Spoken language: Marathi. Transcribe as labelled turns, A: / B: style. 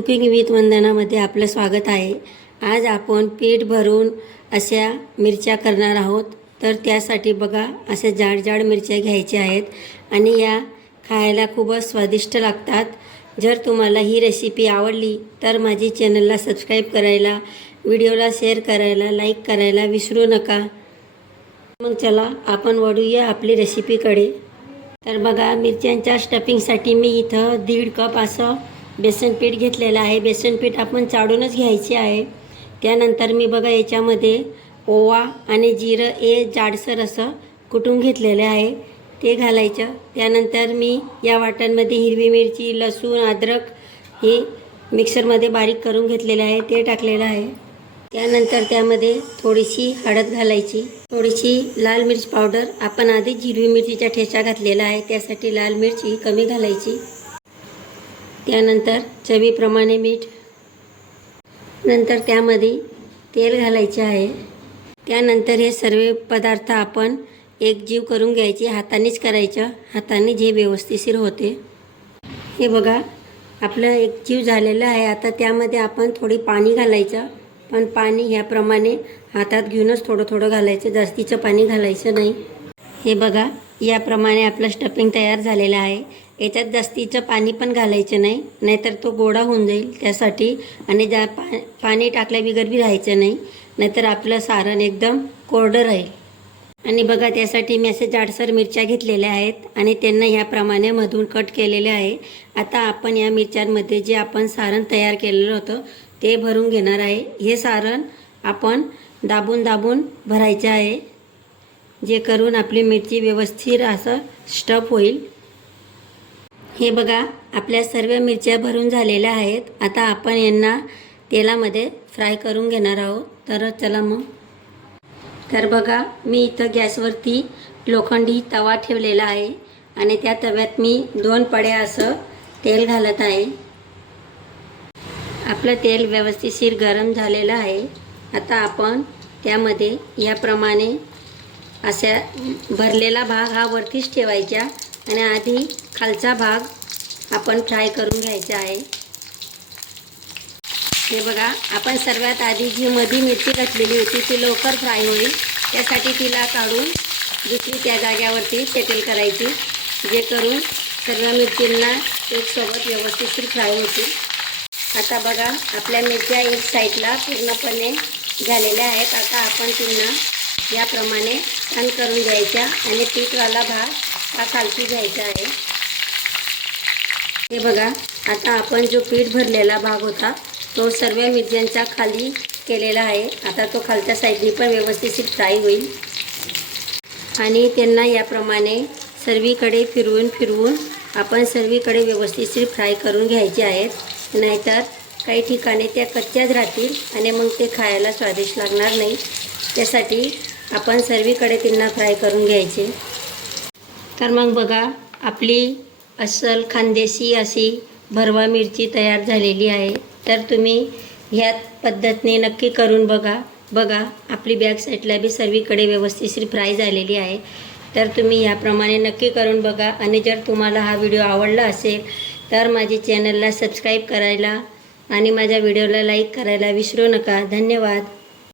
A: कुकिंग विथ वंदनामध्ये आपलं स्वागत आहे. आज आपण पीठ भरून अशा मिरच्या करणार आहोत. तर त्यासाठी बघा अशा जाड जाड मिरच्या घ्यायच्या आहेत आणि या खायला खूपच स्वादिष्ट लागतात. जर तुम्हाला ही रेसिपी आवडली तर माझी चॅनलला सबस्क्राईब करायला व्हिडिओला शेअर करायला लाईक करायला विसरू नका. मग चला आपण वळूया आपली रेसिपीकडे तर बघा मिरच्यांच्या स्टफिंगसाठी मी इथं दीड कप असं बेसनपीठ घेतलेलं आहे. बेसनपीठ आपण चाळूनच घ्यायचे आहे. त्यानंतर मी बघा याच्यामध्ये ओवा आणि जिरं हे जाडसर असं कुटून घेतलेलं आहे. ते घालायचं. त्यानंतर मी या वाट्यांमध्ये हिरवी मिरची लसूण अद्रक हे मिक्सरमध्ये बारीक करून घेतलेले आहे. ते टाकलेलं आहे. त्यानंतर त्यामध्ये थोडीशी हळद घालायची. थोडीशी लाल मिरची पावडर. आपण आधीच हिरवी मिरचीचा ठेचा घातलेला आहे. त्यासाठी लाल मिरची कमी घालायची. त्यानंतर चवीप्रमाणे मीठ नंतर त्यामध्ये तेल घालायचे आहे. त्यानंतर हे सर्व पदार्थ आपण एकजीव करून घ्यायचे हातानेच करायचं हाताने जे व्यवस्थिशीर होते. हे बघा आपलं एकजीव झालेलं आहे. आता त्यामध्ये आपण थोडी पाणी घालायचं पण पाणी ह्याप्रमाणे हातात घेऊनच थोडं थोडं घालायचं जास्तीचं पाणी घालायचं नाही. हे बघा याप्रमाणे आपलं स्टफिंग तयार झालेलं आहे. याच्यात जास्तीचं पाणी पण घालायचं नाही नाहीतर तो गोडा होऊन जाईल त्यासाठी आणि जा पा पाणी टाकल्याबिगर बी राहायचं नाही नाहीतर आपलं सारण एकदम कोरडं राहील. आणि बघा त्यासाठी मी असे जाडसर मिरच्या घेतलेल्या आहेत आणि त्यांना ह्याप्रमाणे मधून कट केलेले आहे. आता आपण या मिरच्यांमध्ये जे आपण सारण तयार केलेलं होतं ते भरून घेणार आहे. हे सारण आपण दाबून दाबून भरायचं आहे. जे करून आपली मिरची व्यवस्थित असं स्टफ होईल. हे बघा आपल्या सर्व मिरच्या भरून झालेल्या आहेत. आता आपण यांना तेलामध्ये फ्राय करून घेणार आहोत. तर चला मग. तर बघा मी इथं गॅसवरती लोखंडी तवा ठेवलेला आहे. आणि त्या तव्यात मी दोन पड्या असं तेल घालत आहे. आपलं तेल व्यवस्थितशीर गरम झालेलं आहे. आता आपण त्यामध्ये याप्रमाणे अशा भरलेला भाग हा वरतीच ठेवायचा आणि आधी खालचा भाग आपण फ्राय करून घ्यायचा आहे. हे बघा आपण सर्वात आधी जी मधी मिरची घातलेली होती ती लवकर फ्राय होईल. त्यासाठी तिला काढून दुसरी त्या जाग्यावरती सेटल करायची जे करून सर्व मिरचींना एक सोबत व्यवस्थित फ्राय होतील. आता बघा आपल्या मिरच्या एक साईडला पूर्णपणे झालेल्या आहेत. आता आपण त्यांना याप्रमाणे छान करून घ्यायच्या आणि पीठवाला भाग हा खालती घ्यायचा आहे. हे बघा आता आपण जो पीठ भरलेला भाग होता तो सर्व मिरच्यांचा खाली केलेला आहे. आता तो खालच्या साईडनी पण व्यवस्थित फ्राय होईल. आणि त्यांना याप्रमाणे सर्वीकडे फिरवून फिरवून आपण सर्वीकडे व्यवस्थित फ्राय करून घ्यायचे आहेत. नाहीतर काही ठिकाणी त्या कच्च्याच राहतील आणि मग ते खायला स्वादिष्ट लागणार नाही. त्यासाठी आपण सर्वीकडे त्यांना फ्राय करून घ्यायचे. तर मग बघा आपली अस्सल खानदेशी अशी भरवा मिरची तयार झालेली आहे. तर तुम्ही ह्या पद्धतीने नक्की करून बघा. बघा आपली बॅक साईडला बी सर्वीकडे व्यवस्थितशीर फ्राय झालेली आहे. तर तुम्ही याप्रमाणे नक्की करून बघा. आणि जर तुम्हाला हा व्हिडिओ आवडला असेल तर माझी चॅनलला सबस्क्राईब करायला आणि माझ्या व्हिडिओला लाईक करायला विसरू नका. धन्यवाद.